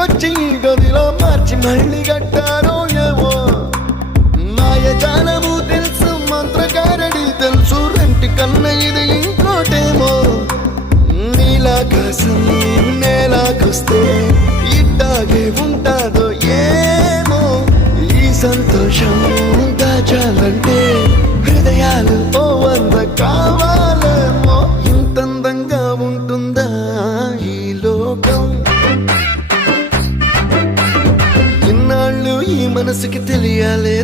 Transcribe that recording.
ఇంటికొచ్చి గదిలో మార్చి మళ్ళీ కట్టారో ఏమో మాయజాలము తెలుసు మంత్రకారడి తెలుసు రెంటి కన్న ఇది ఇంకోటేమో నీలాకాశం నేలాకొస్తే ఇట్టాగే ఉంటాదో ఏమో ఈ సంతోషం దాచాలంటే హృదయాలు ఓ వంద కావాలేమో ఇంతందంగా ఉంటుందా ఈ లోకం ఇన్నాళ్ళు ఈ మనసుకి తెలియాలే